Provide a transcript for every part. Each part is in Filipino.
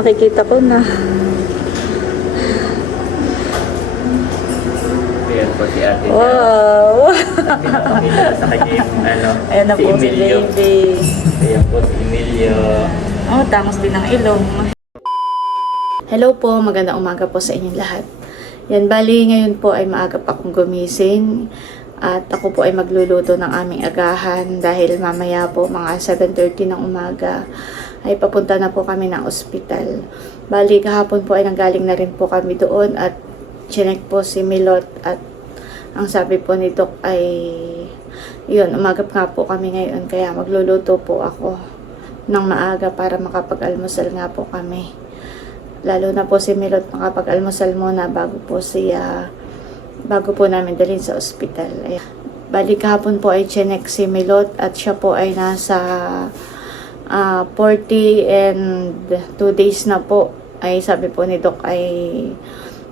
nakikita ko na. Ayan po si ate. Wow! Pinapakita sa kanya yung ano, Ayan na si po si Emilio. baby. Ayan po si Emilio. Oh, tangos din ang ilong. Hello po, magandang umaga po sa inyong lahat. Yan, bali ngayon po ay maaga pa akong gumising. At ako po ay magluluto ng aming agahan dahil mamaya po mga 7.30 ng umaga ay papunta na po kami ng ospital. Bali kahapon po ay nanggaling na rin po kami doon at chinek po si Milot at ang sabi po ni Doc ay yun, umagap nga po kami ngayon kaya magluluto po ako ng maaga para makapag-almusal nga po kami. Lalo na po si Milot makapag-almusal muna bago po siya bago po namin dalhin sa ospital. Ayan. Balik kahapon po ay chinek si Milot at siya po ay nasa ah, 40 and 2 days na po. Ay sabi po ni Doc ay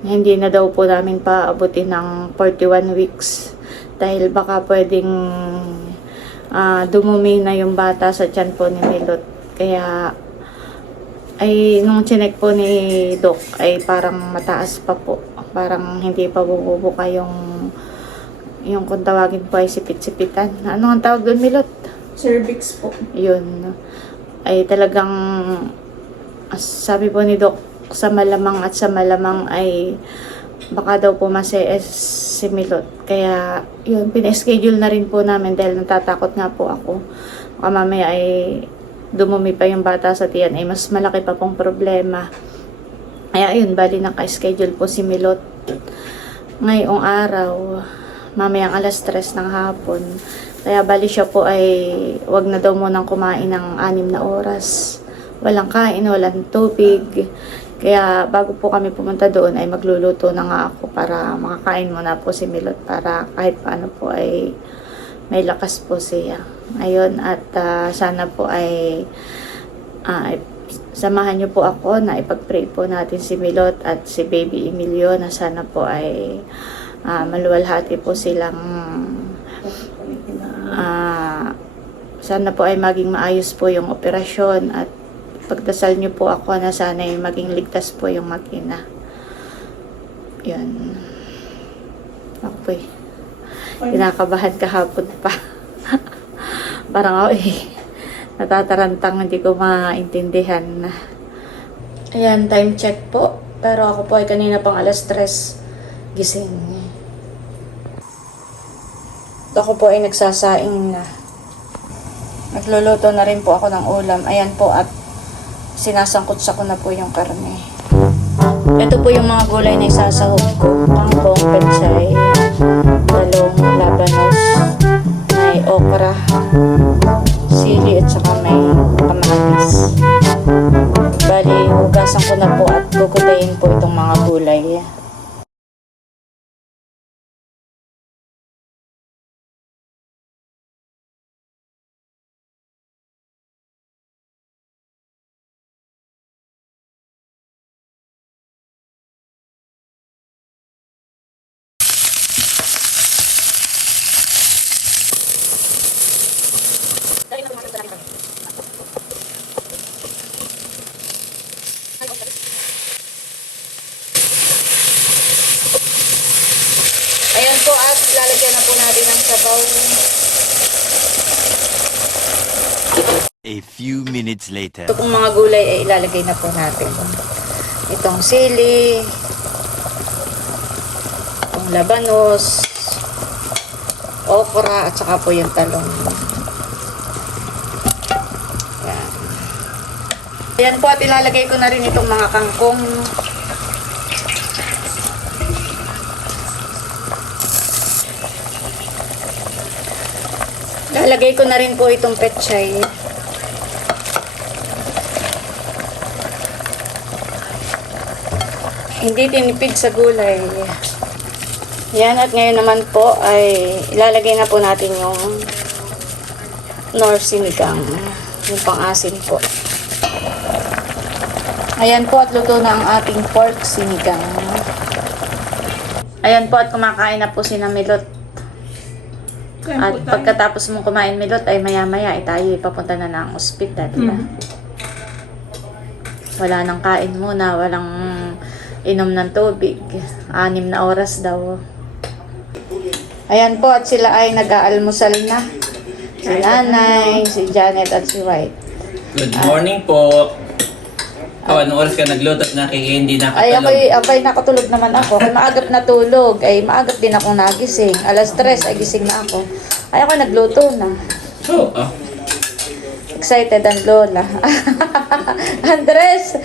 hindi na daw po namin paabutin ng 41 weeks dahil baka pwedeng ah, dumumi na yung bata sa tiyan po ni Milot. Kaya ay nung chinek po ni Doc ay parang mataas pa po. Parang hindi pa bububuka yung yung kung tawagin po ay sipit-sipitan. Ano ang tawag doon, Milot? Cervix po. Yun. Ay talagang sabi po ni Doc sa malamang at sa malamang ay baka daw po masees si Milot. Kaya yun, pina-schedule na rin po namin dahil natatakot nga po ako. Baka mamaya ay dumumi pa yung bata sa tiyan ay mas malaki pa pong problema. Kaya ayun, bali naka-schedule po si Milot ngayong araw, mamayang alas 3 ng hapon. Kaya bali siya po ay wag na daw munang kumain ng anim na oras. Walang kain, walang tubig. Kaya bago po kami pumunta doon ay magluluto na nga ako para makakain muna po si Milot para kahit paano po ay may lakas po siya. Ayun, at ah, sana po ay ah, samahan niyo po ako na ipag-pray po natin si Milot at si Baby Emilio na sana po ay ah, maluwalhati po silang ah, sana po ay maging maayos po yung operasyon at pagdasal niyo po ako na sana ay maging ligtas po yung makina. Yun. Ako po eh. Kinakabahan kahapon pa. Parang ako eh. Natatarantang hindi ko maintindihan na. Ayan, time check po. Pero ako po ay kanina pang alas 3 gising. Ako po ay nagsasaing na. Nagluluto na rin po ako ng ulam. Ayan po at sinasangkot sa ko na po yung karne. Ito po yung mga gulay na isasahog ko. Kangkong, pechay, talong, labanos, may okra, sili at saka may kamatis. Bali, hugasan ko na po at gugulayin po itong mga gulay. Ayan po at lalagyan na po natin ng sabaw. A few minutes later. Ito pong mga gulay ay ilalagay na po natin. Itong sili, itong labanos, okra, at saka po yung talong. Yan. Ayan po at ilalagay ko na rin itong mga kangkong. Lalagay ko na rin po itong petchay. Hindi tinipid sa gulay. Yan at ngayon naman po ay ilalagay na po natin yung nor sinigang. Yung pang-asin po. Ayan po at luto na ang ating pork sinigang. Ayan po at kumakain na po si Milot. At pagkatapos mong kumain Milot ay maya-maya ay tayo papunta na ng ospital. Mhm. Wala nang kain muna, walang inom ng tubig. Anim na oras daw. Ayan po, at sila ay nag-aalmusal na. Si nanay, si Janet, at si White. Good morning po. Oh, anong oras ka nagluto at nakiki hindi Ay, nakatulog? ako'y, abay, nakatulog naman ako. Kaya maagap na tulog. Ay, maagap din akong nagising. Alas 3 ay gising na ako. Ay, ako nagluto na. Oh, ah. Excited ang lola. Andres,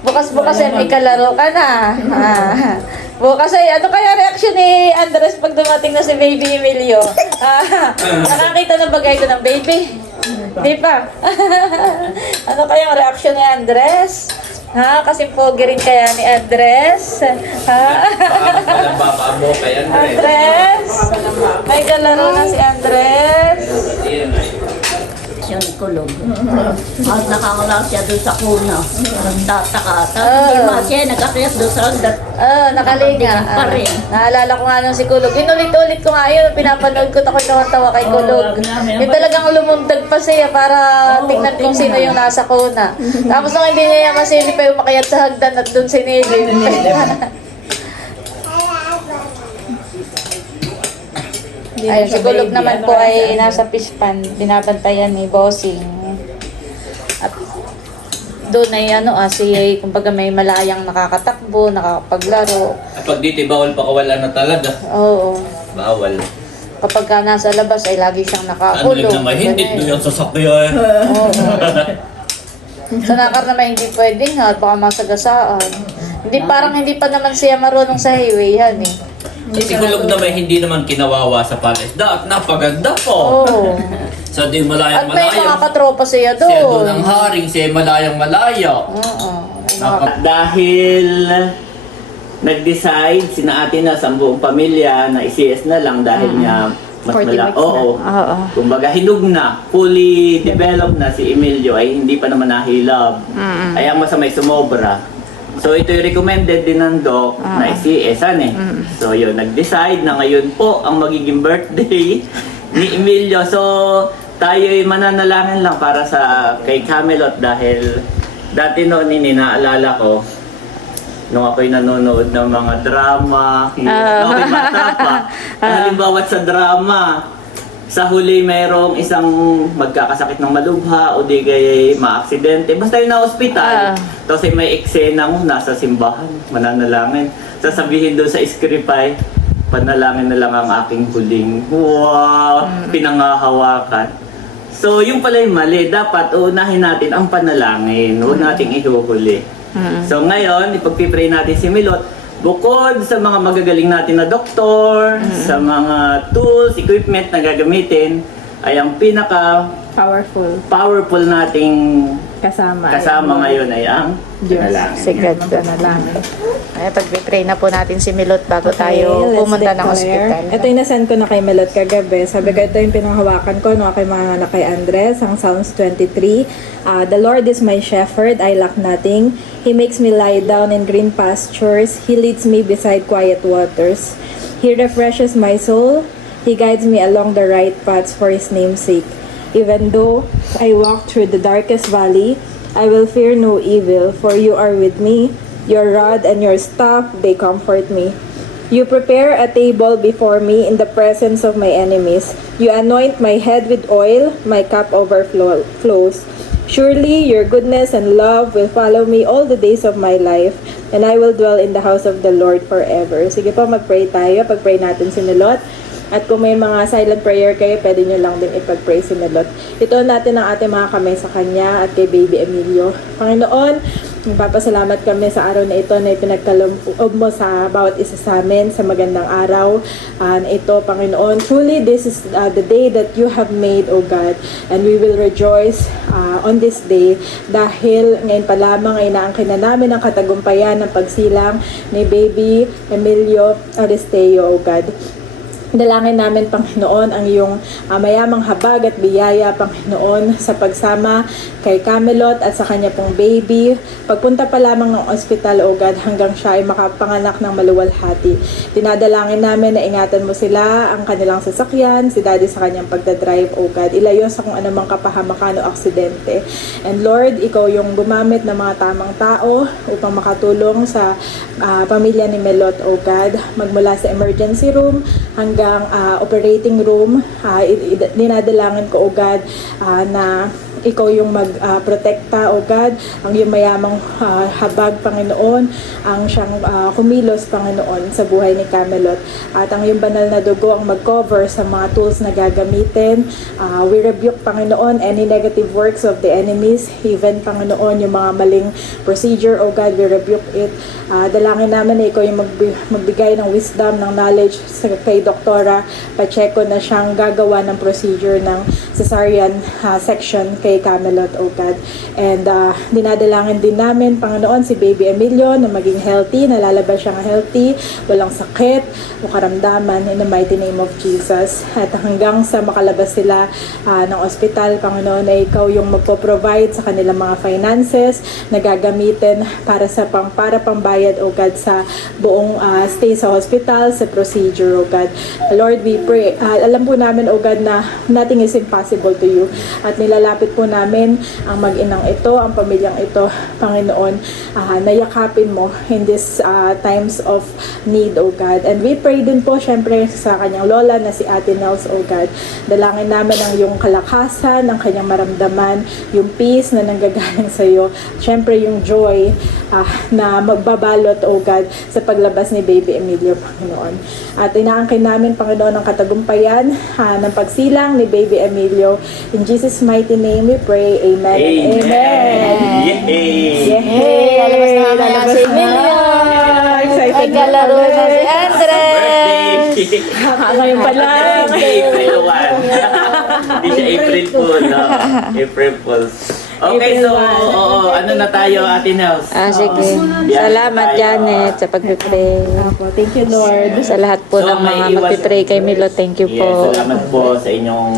bukas-bukas ay may kalaro ka na. Ah, bukas ay, ano kaya reaction ni Andres pag dumating na si Baby Emilio? Ah, nakakita na bagay ko ng baby? Di pa. ano kaya ang reaction ni Andres? Ha? Kasi pogi rin kaya ni Andres? Ha? Walang papaabo kay Andres. Andres? May kalaro na si Andres? Siya ni Kulog. At nakakala siya doon sa kuna. Nagtataka. Tapos hindi ma siya nag-akyat doon sa hagdat. Ah, nakalinga. Nakatingin pa rin. naalala ko nga nung si Kulog. Inulit-ulit ko nga yun. Pinapanood ko ako'y tawa-tawa kay Oo, Kulog. namin. Yung talagang lumundag pa siya para Oo, tingnan kung tingnan. sino yung nasa kuna. Tapos nung hindi niya masilip pa yung makayat sa hagdan at doon sinilip. Ayun, si Kulog naman po ay nasa fish. Binabantayan ni Bossing. At doon ay ano ah, si, kumbaga may malayang nakakatakbo, nakakapaglaro. At pag dito, bawal pa kawala na talaga. Oo. Bawal. Kapag ka nasa labas ay lagi siyang Ano nakakulong. lang naman, hindi Ganun. doon yung sasakyan. Oo. Sa nakar naman hindi pwedeng ha, baka masagasaan. Hindi parang hindi pa naman siya marunong sa highway yan eh. Si Kulog naman, hindi naman kinawawa sa palesda at napaganda po. Oo. So, di malayang At may mga malayo. katropa siya doon. Siya doon ang haring, siya malayang malayo. Oo. May mga Dahil nag-decide sina ate na sa buong pamilya na i-CS na lang dahil niya mas 40 mala. weeks na. Oo. Oo. Kumbaga hinug na, fully developed na si Emilio ay hindi pa naman nahilab. Ay ang masamay sumobra. So ito yung recommended din ng doc na i-CS ano eh. So yun, nag-decide na ngayon po ang magiging birthday ni Emilio. So tayo ay mananalangin lang para sa kay Camelot dahil dati noon ini naalala ko nung ako'y nanonood ng mga drama, Ah. uh, ako'y bata pa. Halimbawa sa drama, sa huli mayroong isang magkakasakit ng malubha o di kaya maaksidente. Basta yung na-hospital. Ah. Tapos ay may eksena mo nasa simbahan, mananalangin. Sasabihin doon sa script ay, panalangin na lang ang aking huling. Wow! Pinangahawakan. So, yung pala yung mali. Dapat uunahin natin ang panalangin. Huwag nating ihuhuli. So, ngayon, ipagpipray natin si Milot. Bukod sa mga magagaling natin na doktor, sa mga tools, equipment na gagamitin, ay ang pinaka Powerful. powerful nating Kasama. kasama ngayon ay ang panalangin. Si God. Panalangin. Ay, pag-pray na po natin si Milot bago tayo let's pumunta ng declare. ospital. Ito yung nasend ko na kay Melot kagabi. Sabi ko, ito yung pinanghawakan ko nung ako'y mga anak kay Andres, ang Psalms 23. Ah, the Lord is my shepherd, I lack nothing. He makes me lie down in green pastures. He leads me beside quiet waters. He refreshes my soul. He guides me along the right paths for His name's sake. Even though I walk through the darkest valley, I will fear no evil, for you are with me. Your rod and your staff, they comfort me. You prepare a table before me in the presence of my enemies. You anoint my head with oil, my cup overflows. Surely your goodness and love will follow me all the days of my life, and I will dwell in the house of the Lord forever. Sige po, mag-pray tayo. Pag-pray natin si Milot. At kung may mga silent prayer kayo, pwede nyo lang din ipag-pray si Milot. Ito natin ang ating mga kamay sa Kanya at kay Baby Emilio. Panginoon, Nagpapasalamat kami sa araw na ito na ipinagkaloob mo sa bawat isa sa amin sa magandang araw na ito, Panginoon. Truly, this is ah, the day that you have made, O God. And we will rejoice ah, on this day dahil ngayon pa lamang ay naangkin na namin ang katagumpayan ng pagsilang ni Baby Emilio Aristeo, O God. Dalangin namin, Panginoon, ang iyong ah, mayamang habag at biyaya, Panginoon, sa pagsama kay Camelot at sa kanya pong baby. Pagpunta pa lamang ng ospital, O God, hanggang siya ay makapanganak ng maluwalhati. Dinadalangin namin na ingatan mo sila, ang kanilang sasakyan, si Daddy sa kanyang pagdadrive, O God. Ilayo sa kung anumang kapahamakan o aksidente. And Lord, ikaw yung gumamit ng mga tamang tao upang makatulong sa ah, pamilya ni Melot, O God. Magmula sa emergency room hanggang ah, operating room. I- dinadalangin ko, O God, ah, na ikaw yung magprotekta, O God, ang iyong mayamang ah, habag, Panginoon, ang siyang ah, kumilos, Panginoon, sa buhay ni Camelot. At ang iyong banal na dugo ang mag-cover sa mga tools na gagamitin. Ah, we rebuke, Panginoon, any negative works of the enemies, even, Panginoon, yung mga maling procedure, O God, we rebuke it. Ah, dalangin namin na ikaw yung magbi- magbigay ng wisdom, ng knowledge sa kay Doktora Pacheco na siyang gagawa ng procedure ng cesarean ah, section kay Camelot, O God. And ah, dinadalangin din namin, Panginoon, si Baby Emilio na maging healthy, nalalabas siyang healthy, walang sakit o karamdaman in the mighty name of Jesus. At hanggang sa makalabas sila ah, ng ospital, Panginoon, ay ikaw yung magpo-provide sa kanilang mga finances na gagamitin para sa pang para pambayad, O God, sa buong ah, stay sa hospital, sa procedure, O God. Lord, we pray, ah, alam po namin, O God, na nothing is impossible to you. At nilalapit po namin ang mag-inang ito, ang pamilyang ito, Panginoon, ah, nayakapin mo in this ah, times of need, O God. And we pray din po, syempre, sa kanyang lola na si Ate Nels, O God. Dalangin namin ang yung kalakasan, ang kanyang maramdaman, yung peace na nanggagaling sa iyo. Syempre, yung joy ah, na magbabalot, O God, sa paglabas ni Baby Emilio, Panginoon. At inaangkin namin, Panginoon, ang katagumpayan ah, ng pagsilang ni Baby Emilio. In Jesus' mighty name we pray. Amen. and Amen. Yay! Hey, lalabas na mamaya si na. Emilio. Excited Ay, kalaro na si Andres. Ngayon pa lang. April 1. Hindi siya April Fool. No? April Fools. Okay, so, 1. oo, ano na tayo, Ate Nels? Ah, sige. Biyahe Salamat, tayo. Janet, sa pagpipray. Apo, thank you, Lord. Sa lahat po So, ng may mga iwas- magpipray kay Milo, thank you Yes, po. salamat po sa inyong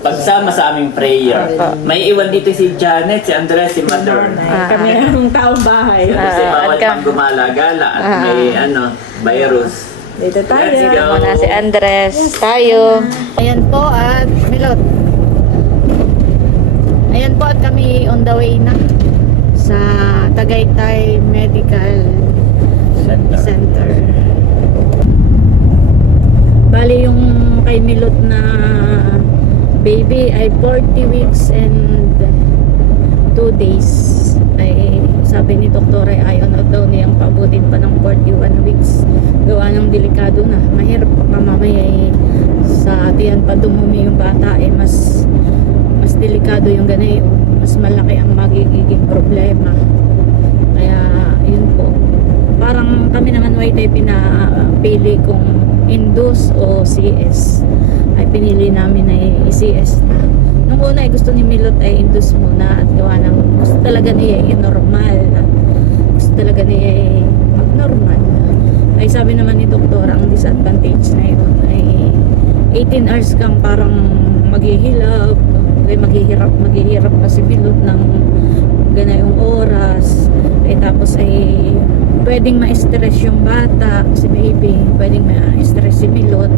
pagsama sa aming prayer. May iwan dito si Janet, si Andres, si Mother. Kami ang taong bahay. Kasi Ah, bawal at ka- pang gumala-gala at Ah. may ano, virus. Dito tayo. Let's go. Muna si Andres. Tayo. Ayan po at Milot. Ayan po at kami on the way na sa Tagaytay Medical Center. Center. Bali yung kay Milot na baby ay 40 weeks and 2 days. Ay sabi ni doktor ay ayaw na daw niyang paabutin pa ng 41 weeks. Gawa ng delikado na. Mahirap pa mamaya eh, sa tiyan pa dumumi yung bata eh mas mas delikado yung ganayon. Mas malaki ang magiging problema. Kaya yun po. Parang kami naman white ay pinapili kung Indus o CS. Ay pinili namin ay CS na. Nung una ay gusto ni Milot ay Indus muna at gawa ng gusto talaga niya ay normal. Gusto talaga niya ay normal. Ay sabi naman ni doktor ang disadvantage na yun ay 18 hours kang parang maghihilap, ay maghihirap, maghihirap pa si Milot ng ganayong oras. Ay tapos ay pwedeng ma-stress yung bata, si baby, pwedeng ma-stress si Milot.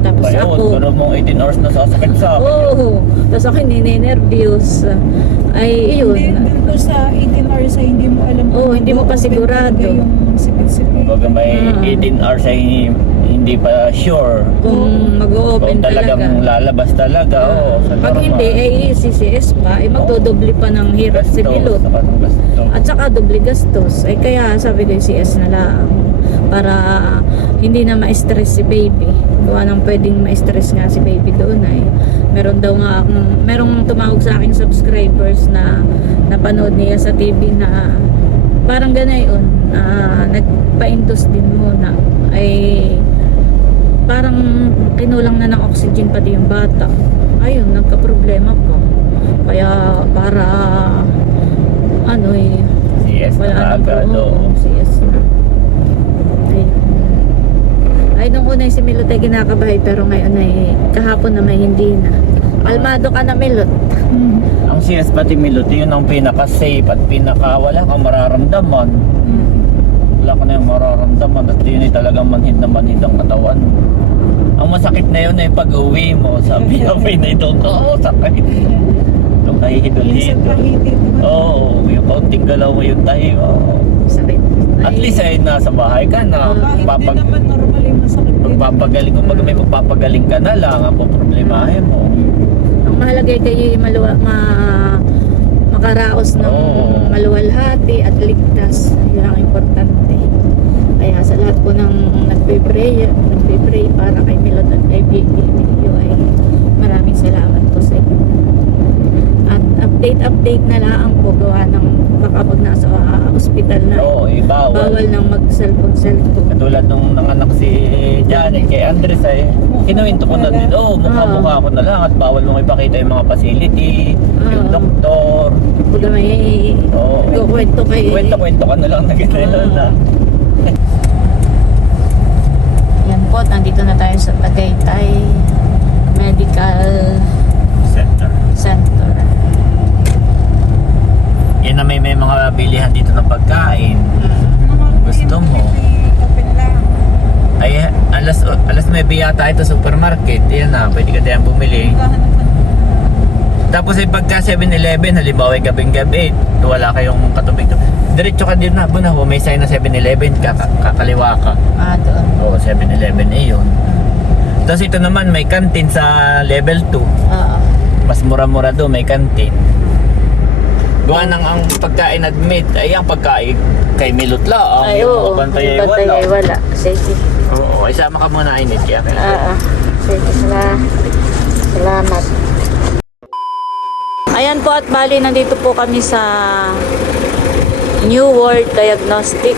Tapos ako, pero mong 18 hours na sasakit sa Oo. Tapos ako ninenervyos. Ay, yun. Pero sa 18 hours ay hindi mo alam Oo, hindi mo pa sigurado. yung sipit-sipit. Baga may Ah. 18 hours ay hindi pa sure Kung mag-open kung talagang talaga. lalabas talaga. oo, sa Pag normal. hindi, ay CCS pa, ay magdodoble pa ng hirap si Gasto, Milot. saka ng gasto. At saka doble gastos. Ay kaya sabi ko yung CS na lang para hindi na ma-stress si baby. Gawa ng pwedeng ma-stress nga si baby doon ay meron daw nga akong, merong tumawag sa aking subscribers na napanood niya sa TV na parang ganayon na nagpa-induce din muna ay parang kinulang na ng oxygen pati yung bata ayun nagka-problema pa kaya para ano eh CS na wala nang agad. oo. CS na. Ayun. Ay, nung una si Milot ay kinakabahay pero ngayon ay kahapon na may hindi na. Kalmado ka na Milot. Mm. Ang CS pati Milot, yun ang pinaka-safe at pinaka wala kang mararamdaman. Wala ka na yung mararamdaman at yun ay talagang manhid na manhid ang katawan. Ang masakit na yun ay pag-uwi mo. Sabi niya, pinay doon ko, oh, sakit. Kahiti naman. Oo, yung kaunting galaw mo yung tayo. oo. Sakit. At least ay nasa bahay ka na. Di Papag naman normal yung masakit din. magpapagaling, kung may magpapagaling ka na lang, ang problemahin mo. Ang mahalaga ay kayo yung maluwa, ma, makaraos ng maluwalhati at ligtas. Yun ang importante. Kaya sa lahat po ng nagpe-pray, nagpe-pray para kay Milot at kay BBQ ay maraming salamat po sa inyo. At update-update na lang po gawa ng baka pag nasa ah, ospital na. Oo, eh, bawal. Bawal nang mag-cellphone-cellphone. Katulad nung nanganak si Janet kay Andres ay kinuwento ko na din, oh, mukha-mukha ko na lang at bawal mong ipakita yung mga facility, yung Oo. doktor. Pag may Oo. kukwento kay... Kwento-kwento ka na lang na gano'n na. Yan po, nandito na tayo sa Tagaytay Medical Center. Center. Yan na may, may mga bilihan dito ng pagkain. Gusto mo? Ay, alas, alas 9 yata ito supermarket. Yan na, pwede ka diyan bumili. Tapos ay pagka 7-Eleven, halimbawa ay gabing-gabi, wala kayong katubig. Diretso ka din na, bunaho, may sign na 7-Eleven, kaka, kakaliwa ka. Ah, doon. Oo, 7-Eleven eh yun. Tapos ito naman, may canteen sa level 2. Oo. Mas mura-mura doon, may canteen. Gawa ng ang pagkain admit, ay ang pagkain kay Milot la. Ang Ay, oo. bantay ay Bantay wala. ay wala. Sige. Oo, ay sama ka muna init kaya kaya. Oo. Sige, sala- salamat. Ayan po at bali, nandito po kami sa New World Diagnostic.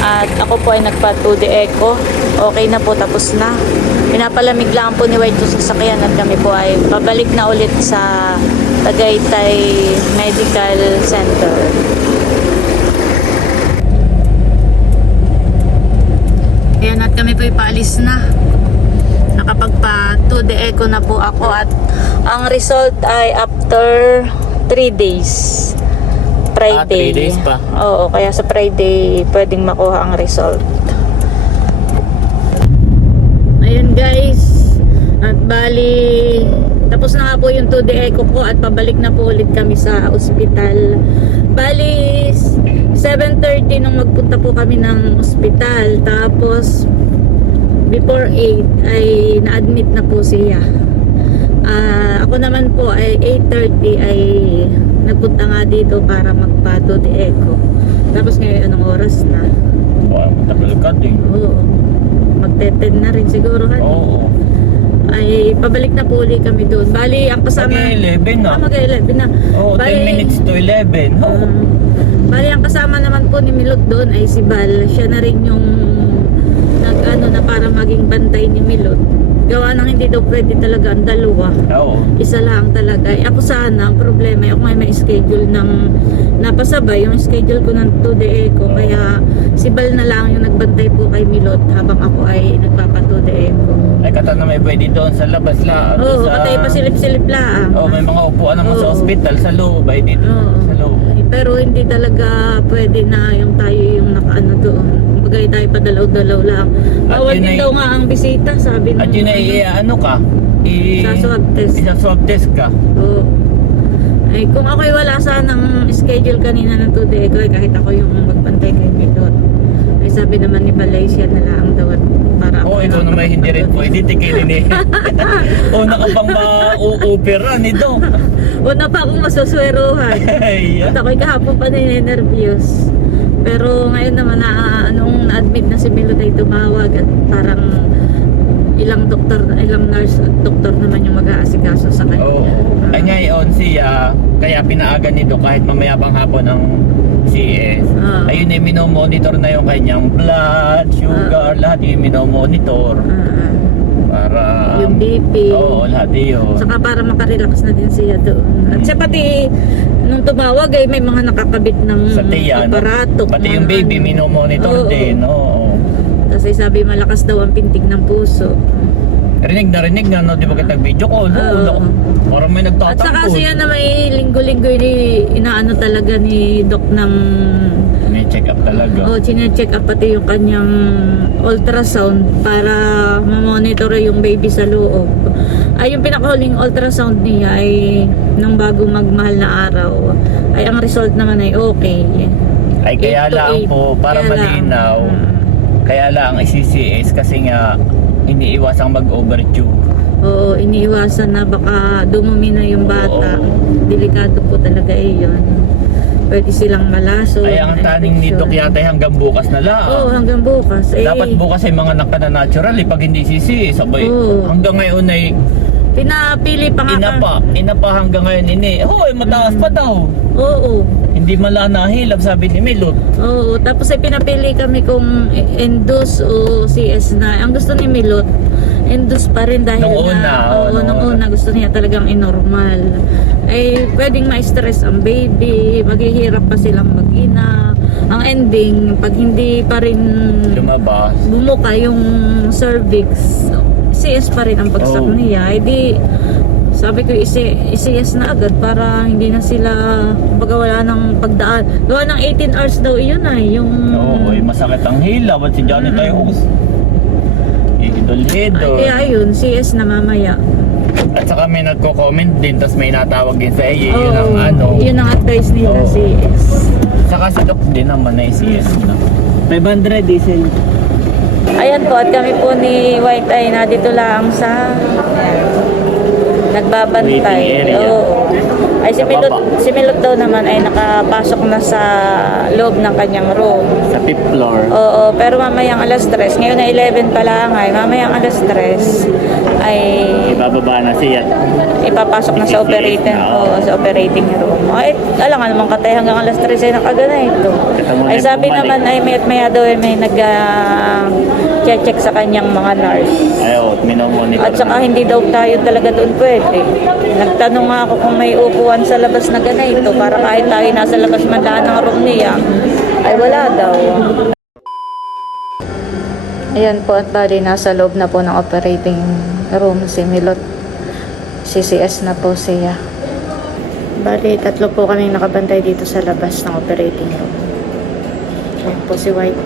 At ako po ay nagpa 2D Echo. Okay na po, tapos na. Pinapalamig lang po ni White yung sasakyan at kami po ay pabalik na ulit sa Tagaytay Medical Center. Ayan at kami po ipaalis na. Nakapagpa 2D Echo na po ako at ang result ay after 3 days. Friday. Ah, three days pa. Oo, kaya sa Friday pwedeng makuha ang result. Ayun guys. At bali, tapos na nga po yung 2D echo ko at pabalik na po ulit kami sa ospital. Bali, 7.30 nung magpunta po kami ng ospital. Tapos, before 8 ay na-admit na po siya. Ah, ako naman po ay 8.30 ay nagpunta nga dito para magpa 2D echo. Tapos ngayon anong oras na? Wow, matagal ka din. Oo. Magte-10 na rin siguro. honey. Oo. Ay, pabalik na po ulit kami doon. Bali, ang kasama... Mag-11 na. Ah, mag-11 na. Oo, 10 Bali- minutes to 11. Oo. Um, bali, ang kasama naman po ni Milot doon ay si Bal. Siya na rin yung nag ano na para maging bantay ni Milot. Gawa nang hindi daw pwede talaga ang dalawa. Oo. Isa lang talaga. Eh, ako sana, ang problema, ako may may schedule ng napasabay yung schedule ko ng 2D Echo. Kaya si Bal na lang yung nagbantay po kay Milot habang ako ay nagpapa 2D Echo. Ay kata na may pwede doon sa labas la. Oo, sa... pa silip-silip lang. Oo, may mga upuan naman sa Oo. hospital sa loob. Ay dito Oo. sa loob. Pero hindi talaga pwede na yung tayo yung nakaano doon. Bagay tayo pa dalaw-dalaw lang. Bawal din daw nga ang bisita, sabi At yun ay eh, ano ka? I... Sa swab test. Sa swab test ka. Oo. Ay, kung ako'y wala sanang schedule kanina ng 2 day eh, kahit ako yung magbantay kay Milot. Ay sabi naman ni Malaysia na lang daw at para ako Oo, ikaw lang naman hindi rin makapag- pwede tikilin eh. Una ka pang ma-opera nito. Una pa akong masusweruhan. Ay, At ako'y kahapon pa nervyos. Pero ngayon naman na nung na-admit na si Milot ay tumawag at parang ilang doktor, ilang nurse at doktor naman yung mag-aasikaso sa kanya. Oo. Ay ngayon siya, kaya pinaaga nito kahit mamaya pang hapon ng CS. Ah. Ayun eh, minomonitor na yung kanyang blood, sugar, lahat yung minomonitor. Ah, ah. Para... yung BP. Oo, lahat yun. Saka para makarelax na din siya doon. At siya pati, nung tumawag ay may mga nakakabit ng Sa tiya, no? aparato. Pati yung baby, minomonitor Oo. din. Oo. Kasi sabi malakas daw ang pintig ng puso. Rinig na rinig nga, no? Di ba kita video call? Oo. Oo. naku, Parang may At nagtatanggol. saka siya na may linggo-linggo ni inaano talaga ni Doc ng Check up talaga. oh, check up pati yung kanyang ultrasound para ma-monitor yung baby sa loob. Ay yung pinakahuling ultrasound niya ay nung bago magmahal na araw ay ang result naman ay okay. Ay kaya 8 to lang 8. po, para Kaya lang. malinaw, Mm. kaya lang CCS kasi nga iniiwasang mag-overdue. Oo, iniiwasan na baka dumumi na yung bata. Oo. Delikado po talaga eh yun. Pwede silang malaso. Ay ang taning ni Doc yata hanggang bukas na lang. Oo, hanggang bukas. Eh, Dapat bukas ay mga naka na natural eh, pag hindi sisi, sabay. Oo. Hanggang ngayon ay pinapili pa nga. ina pa, ina pa hanggang ngayon ini. Hoy, mataas pa daw. Oo. Hindi mala nahilap sabi ni Milot. Oo, tapos ay pinapili kami kung endus o CS na. Ang gusto ni Milot, endus pa rin dahil Nung una, na, oo, oo, nung una. gusto niya talagang inormal. Ay pwedeng ma-stress ang baby, maghihirap pa silang mag-ina. Ang ending, pag hindi pa rin Lumabas. bumuka yung cervix, CS pa rin ang bagsak Oo. niya. Eh di, sabi ko isi, isi-yes na agad para hindi na sila, baga wala ng pagdaan. Gawa ng 18 hours daw iyon ay, yung... Oo, ay masakit ang hila. Ba't si Johnny tayo us? ay, kaya yun, CS na mamaya. At saka may nagko-comment din, tapos may natawag din sa iyo. Yun ang Oo, ano. Yun ang advice nila, Oo. CS. Saka si Doc din naman ay CS na. 500 diesel. Ayan po, at kami po ni White ay na dito lang sa... Ayan, nagbabantay. Waiting area. Ay si Milot, si Milot daw naman ay nakapasok na sa loob ng kanyang room. Sa 5th floor. Oo, pero mamayang alas 3. Ngayon na 11 pa lang ay mamayang alas 3 ay Ibababa na siya. Ipapasok na sa operating oo, sa operating room. Ay, alam nga naman katay hanggang alas 3 ay nakagana ito. Ay sabi naman ay may maya daw ay may nag ah, check sa kanyang mga nurse. Ayaw, minomonitor At saka hindi daw tayo talaga doon pwede. Nagtanong nga ako kung may upuan sa labas na ganito para kahit tayo nasa labas man lang ng room niya, ay wala daw. Ayan po at bali nasa loob na po ng operating room si Milot. CCS na po siya. Bali, tatlo po kami nakabantay dito sa labas ng operating room. Ayan po si White.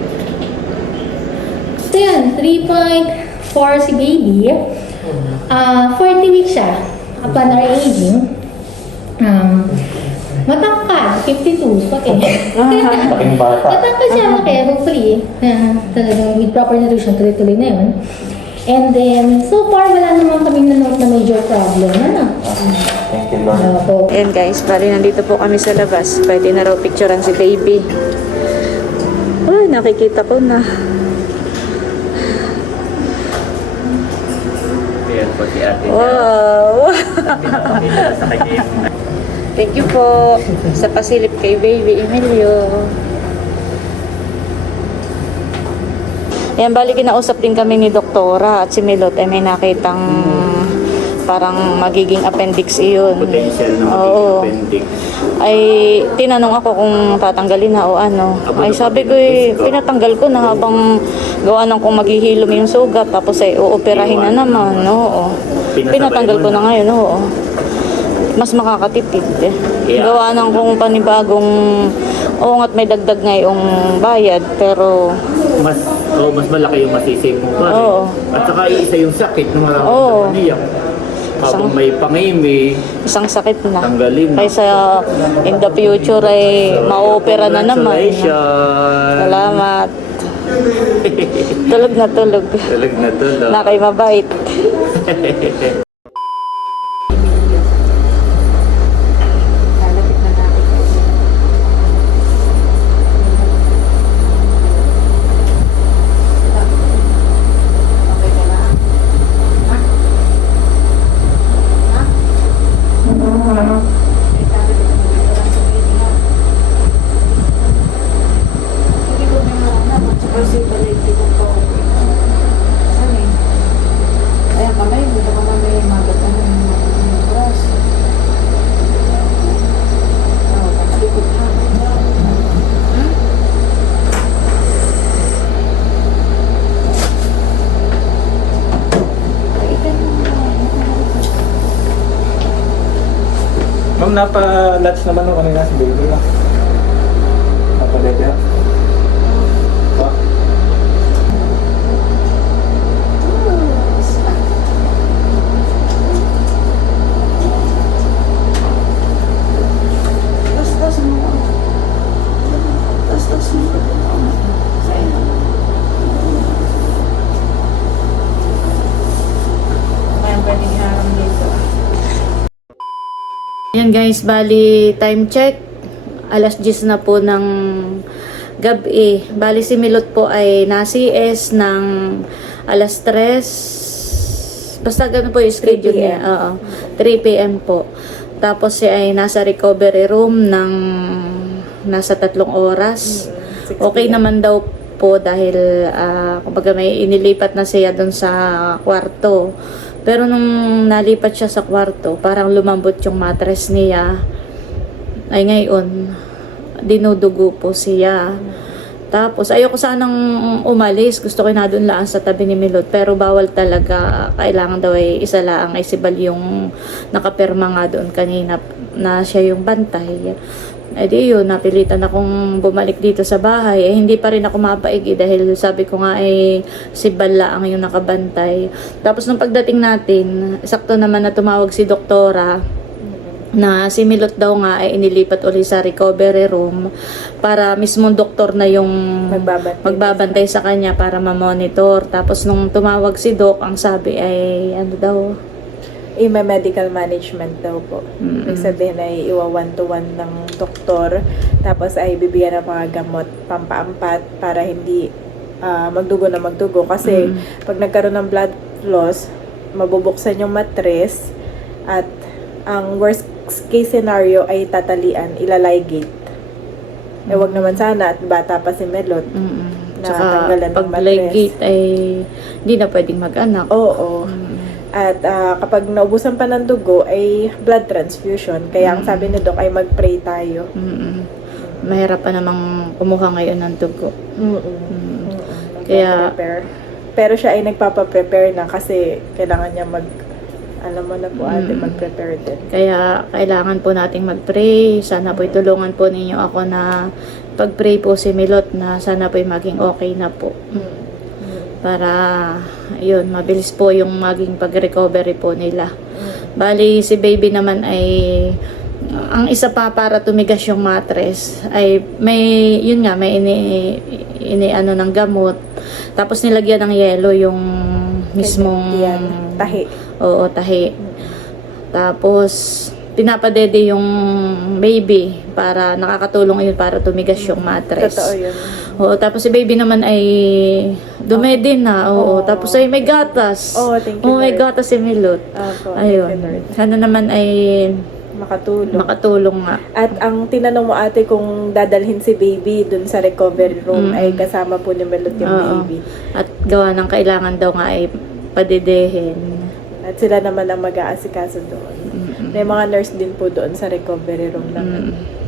So yun, 3.4 si baby. Ah, 40 weeks siya upon our aging. Um, matangkad, 52, so okay. Bata. matangkad siya, okay, hopefully, na talagang with proper nutrition, tuloy-tuloy na yun. And then, so far, wala naman kami na-note na major problem. Ano? Thank you, Lord. Ano po? Ayan guys, bali nandito po kami sa labas. Pwede na raw picturean si baby. Ay, nakikita ko na. Ayan po si ate. Wow! Thank you po sa pasilip kay baby Emilio. Ayan, bali kinausap din kami ni Doktora at si Milot ay may nakitang parang magiging appendix iyon. potential na Oo. magiging appendix. ay tinanong ako kung tatanggalin na o ano. Aba, Ay sabi ko eh, pinatanggal ko na habang gawa ng kung maghihilom yung sugat tapos ay uoperahin na naman. Oo. Pinasabay Pinatanggal mo ko na na. ngayon, oo. Mas makakatipid. eh. Yeah. Gawa ng kung panibagong oo nga't may dagdag ngayong bayad pero Mas, oh, mas malaki yung masisave mo pa. Oo. At saka isa yung sakit ng mga Oo. niya. Habang may pangimi, isang sakit na. Tanggalin. Kaysa in the future ay ma-opera na naman. Congratulations! Salamat. tulog na tulog. Talag na to, no? Na kay mabait. napa-latch naman nung kanina si baby na. Napa-lete ha? Pa? Tapos mo. Tapos mo. Kaya pwedeng harang dito. Yan guys, bali time check. Alas 10 na po ng gabi. Bali si Milot po ay na CS ng alas 3. Basta ganun po yung schedule 3 niya. Oo. 3 p.m. po. Tapos siya ay nasa recovery room ng nasa tatlong oras. Okay naman daw po dahil ah, kumbaga may inilipat na siya doon sa kwarto. Pero nung nalipat siya sa kwarto, parang lumambot yung mattress niya. Ay ngayon, dinudugo po siya. Tapos, ayoko sanang umalis. Gusto ko na doon lang sa tabi ni Milot. Pero bawal talaga. Kailangan daw ay isa lang ay si Bal yung nakapirma nga doon kanina na siya yung bantay. Eh di yun, napilitan akong bumalik dito sa bahay. Eh hindi pa rin ako mapaigi dahil sabi ko nga eh si Bala ang yung nakabantay. Tapos nung pagdating natin, sakto naman na tumawag si doktora na si Milot daw nga ay inilipat uli sa recovery room para mismong doktor na yung Magbabantay. magbabantay sa kanya para ma-monitor. Tapos nung tumawag si doc, ang sabi ay ano daw, Ima medical management daw po. Mm-mm. Ibig sabihin ay iwa one to one ng doktor. Tapos ay bibigyan ng mga gamot pampaampat para hindi ah, magdugo na magdugo. Kasi Mm. pag nagkaroon ng blood loss, mabubuksan yung mattress at ang worst case scenario ay tatalian, ilaligate. Eh wag naman sana at bata pa si Melot. mm Na Tsaka pag ligate ay hindi na pwedeng mag-anak. Oo. At ah, kapag naubusan pa ng dugo ay blood transfusion. Kaya ang sabi ni Doc ay mag-pray tayo. Mm-mm. Mahirap pa namang kumuha ngayon ng dugo. Mm-mm. Mm. Kaya-. Pero siya ay nagpapa-prepare na kasi kailangan niya mag alam mo na po ate, Mm. mag-prepare din. Kaya kailangan po nating mag-pray. Sana po itulungan po ninyo ako na pag-pray po si Milot na sana po maging okay na po. Mm. Para, yun, mabilis po yung maging pag-recovery po nila. Bali, si baby naman ay, ang isa pa para tumigas yung mattress ay may, yun nga, may ini, ini ano ng gamot. Tapos nilagyan ng yelo yung mismong Yan, tahi. Oo, tahi. Tapos, pinapadede yung baby para nakakatulong yun para tumigas yung mattress. Totoo yun. Oo, tapos si baby naman ay dumedi na. Oo, Oh. tapos ay may gatas. Oh, thank you, Oo, may Lord. gatas si Milot. Ako, Ayun. you. Sana naman ay Makatulong. makatulong nga. At ang tinanong mo ate kung dadalhin si baby dun sa recovery room Mm. ay kasama po ni Melot yung Oo. baby. At gawa ng kailangan daw nga ay padedehin. At sila naman ang mag-aasikaso doon. May mga nurse din po doon sa recovery room naman. Mm.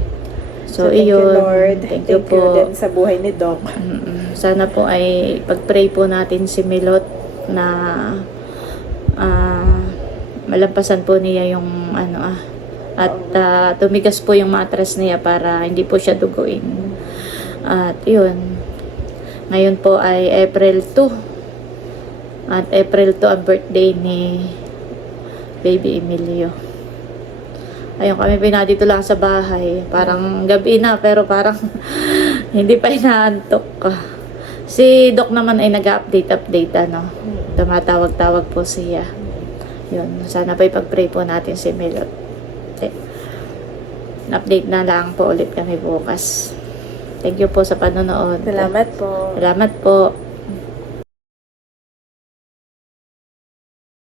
So, thank iyon. you Lord. Thank you po. din sa buhay ni Doc. Mm-mm. Sana po ay pag-pray po natin si Milot na ah, malampasan po niya yung ano ah at ah, tumigas po yung mattress niya para hindi po siya duguin. At yun. Ngayon po ay April 2. At April 2 ang birthday ni Baby Emilio. Ayun kami pinadito lang sa bahay. Parang gabi na pero parang hindi pa inaantok. Si Doc naman ay nag-update update ano. Tumatawag-tawag po siya. Yun, sana pa ipag-pray po natin si Milot. Okay. Update na lang po ulit kami bukas. Thank you po sa panonood. Salamat po. Salamat po.